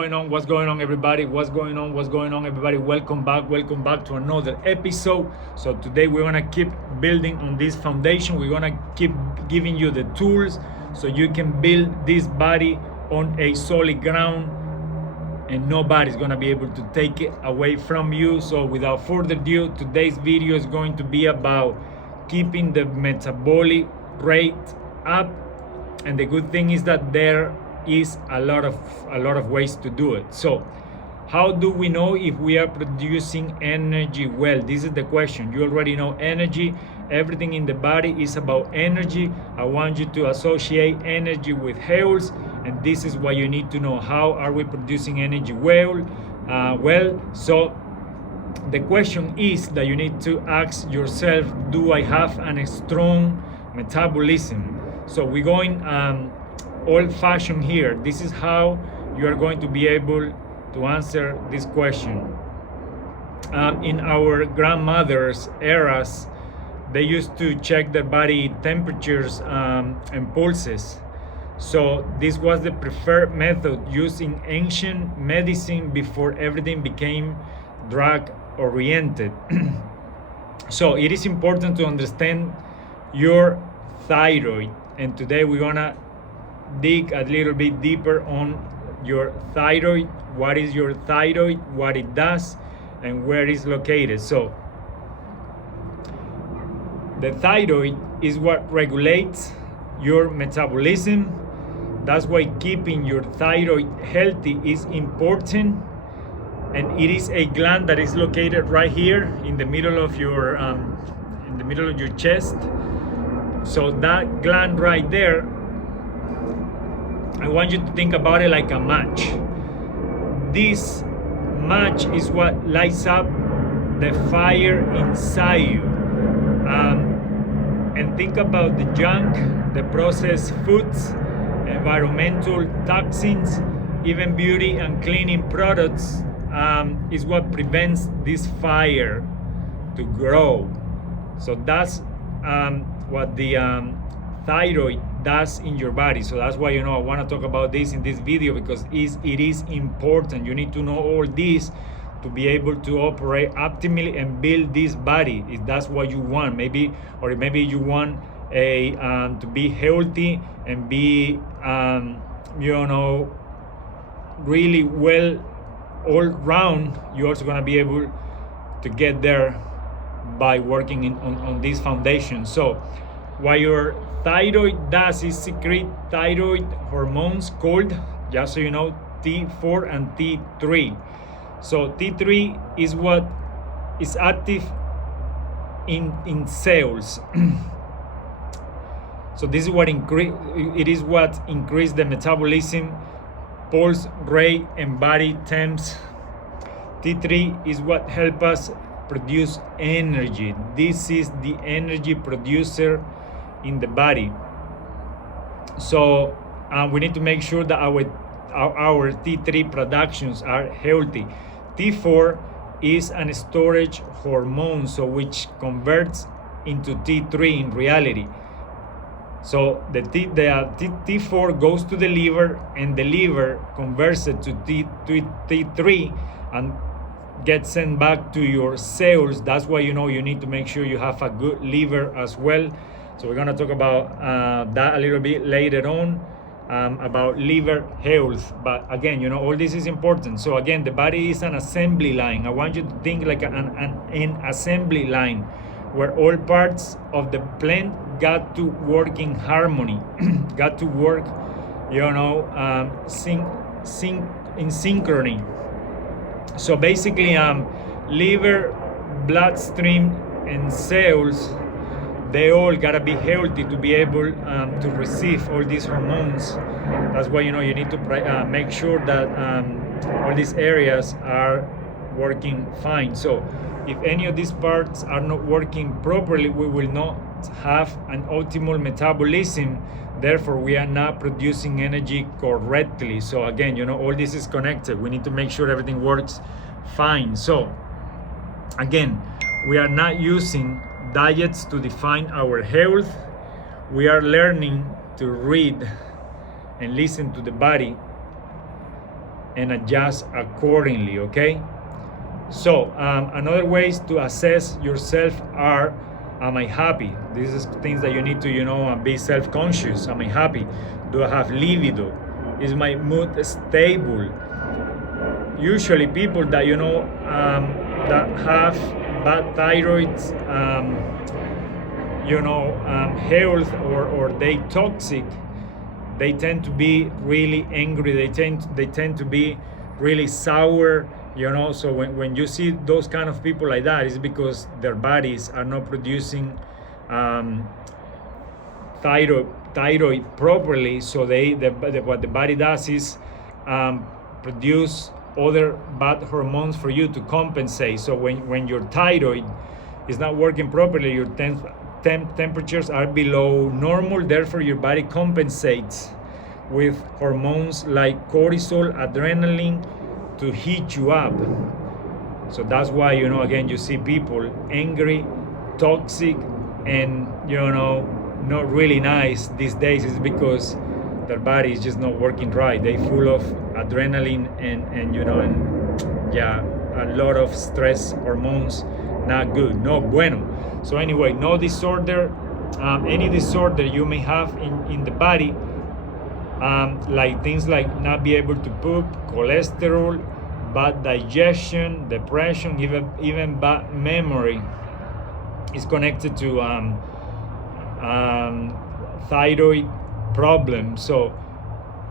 What's going on everybody? What's going on everybody? Welcome back to another episode. So today we're gonna keep building on this foundation. We're gonna keep giving you the tools so you can build this body on a solid ground and nobody's gonna be able to take it away from you. So without further ado, today's video is going to be about keeping the metabolic rate up. And the good thing is that there is a lot of ways to do it. So how do we know if we are producing energy well? This is the question. You already know energy. Everything in the body is about energy. I want you to associate energy with health, and this is what you need to know. How are we producing energy well? So the question is that you need to ask yourself, do I have a strong metabolism? So we're going old-fashioned here. This is how you are going to be able to answer this question. In our grandmothers' eras, they used to check their body temperatures and pulses. So this was the preferred method used in ancient medicine before everything became drug-oriented. So it is important to understand your thyroid, and today we're gonna dig a little bit deeper on your thyroid. What is your thyroid, what it does, and where it's located. So the thyroid is what regulates your metabolism. That's why keeping your thyroid healthy is important. And it is a gland that is located right here in the middle of your chest. So that gland right there, I want you to think about it like a match. This match is what lights up the fire inside you. And think about the junk, the processed foods, environmental toxins, even beauty and cleaning products is what prevents this fire to grow. So that's what the thyroid does in your body. So that's why I want to talk about this in this video, because it is important. You need to know all this to be able to operate optimally and build this body, if that's what you want. Maybe you want to be healthy and be really well all round. You're also going to be able to get there by working on this foundation. So what your thyroid does is secrete thyroid hormones called, just so you know, T4 and T3. So T3 is what is active in cells. So this is what increase the metabolism, pulse rate, and body temps. T3 is what helps us produce energy. This is the energy producer in the body. So we need to make sure that our T3 productions are healthy. T4 is a storage hormone, so which converts into T3 in reality. So the T4 goes to the liver, and the liver converts it to T3 and gets sent back to your cells. That's why you need to make sure you have a good liver as well. So we're going to talk about that a little bit later on, about liver health. But again, all this is important. So again, the body is an assembly line. I want you to think like an assembly line where all parts of the plant got to work in harmony, got to work, in synchrony. So basically, liver, bloodstream, and cells, they all gotta be healthy to be able to receive all these hormones. That's why you need to make sure that all these areas are working fine. So if any of these parts are not working properly, we will not have an optimal metabolism. Therefore, we are not producing energy correctly. So again, all this is connected. We need to make sure everything works fine. So again, we are not using diets to define our health. We are learning to read and listen to the body and adjust accordingly, okay? So another ways to assess yourself are, am I happy? These is things that you need to, be self-conscious. Am I happy? Do I have libido? Is my mood stable? Usually people that, that have bad thyroids, health, or they toxic, they tend to be really angry. They tend to be really sour. So when you see those kind of people like that, it's because their bodies are not producing thyroid properly. So what the body does is produce other bad hormones for you to compensate. So when your thyroid is not working properly, your temperatures are below normal. Therefore, your body compensates with hormones like cortisol, adrenaline, to heat you up. So that's why, again, you see people angry, toxic, and not really nice these days. Is because their body is just not working right. They full of adrenaline and a lot of stress hormones. Not good, no bueno. So anyway, no disorder, any disorder you may have in the body, like things like not be able to poop, cholesterol, bad digestion, depression, even bad memory, is connected to thyroid problems. So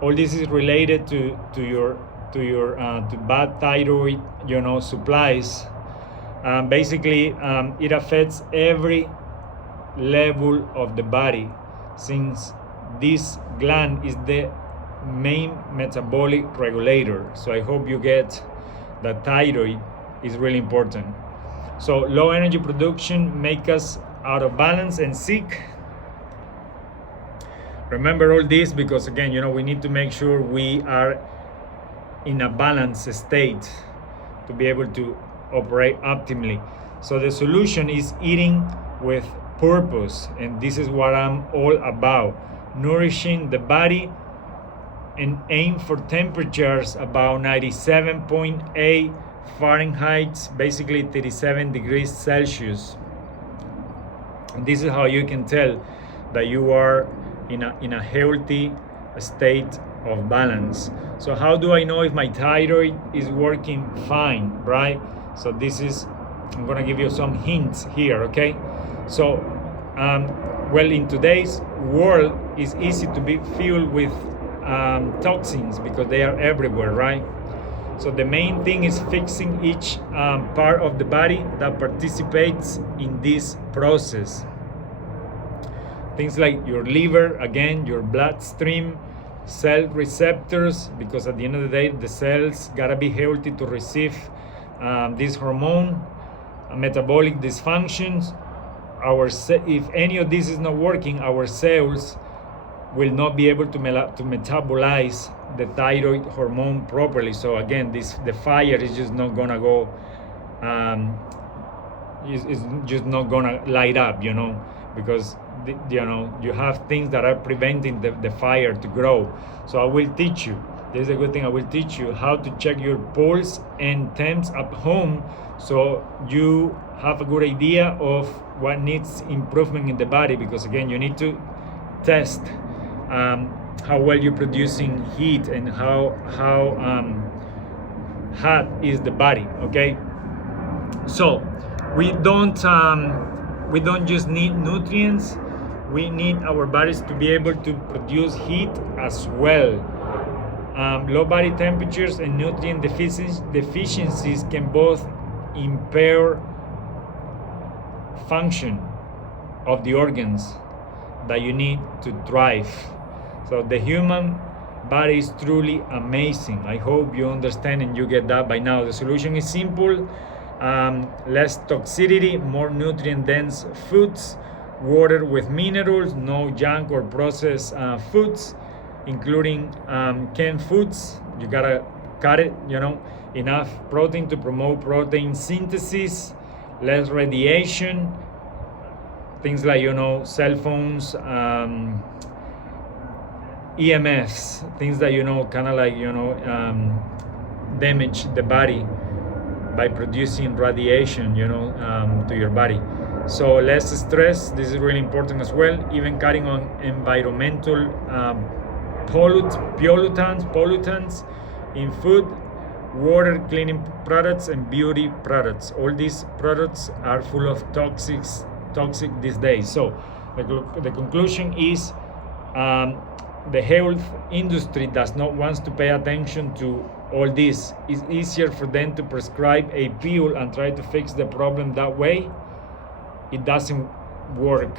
all this is related to bad thyroid supplies. Basically, it affects every level of the body, since this gland is the main metabolic regulator. So I hope you get that thyroid is really important. So low energy production make us out of balance and sick. Remember all this, because again, we need to make sure we are in a balanced state to be able to operate optimally. So the solution is eating with purpose, and this is what I'm all about. Nourishing the body and aim for temperatures about 97.8 Fahrenheit, basically 37 degrees Celsius. And this is how you can tell that you are in a healthy state of balance. So how do I know if my thyroid is working fine, right? So I'm gonna give you some hints here, okay? So, well, in today's world, it's easy to be filled with toxins because they are everywhere, right? So the main thing is fixing each part of the body that participates in this process. Things like your liver, again, your bloodstream, cell receptors, because at the end of the day, the cells gotta be healthy to receive this hormone, metabolic dysfunctions. If any of this is not working, our cells will not be able to metabolize the thyroid hormone properly. So again, the fire is just not gonna go, is just not gonna light up, because you have things that are preventing the fire to grow. So I will teach you. This is a good thing. I will teach you how to check your pulse and temps at home, so you have a good idea of what needs improvement in the body. Because again, you need to test how well you're producing heat and how hot is the body. Okay, so we don't just need nutrients. We need our bodies to be able to produce heat as well. Low body temperatures and nutrient deficiencies can both impair function of the organs that you need to thrive. So the human body is truly amazing. I hope you understand and you get that by now. The solution is simple. Less toxicity, more nutrient-dense foods, water with minerals, no junk or processed foods, including canned foods. You gotta cut it, enough protein to promote protein synthesis, less radiation, things like, cell phones, EMFs, things that, kind of like, damage the body by producing radiation, to your body. So less stress, this is really important as well. Even cutting on environmental pollutants in food, water, cleaning products, and beauty products. All these products are full of toxic these days. So the conclusion is, the health industry does not want to pay attention to all this. It's easier for them to prescribe a pill and try to fix the problem that way. It doesn't work.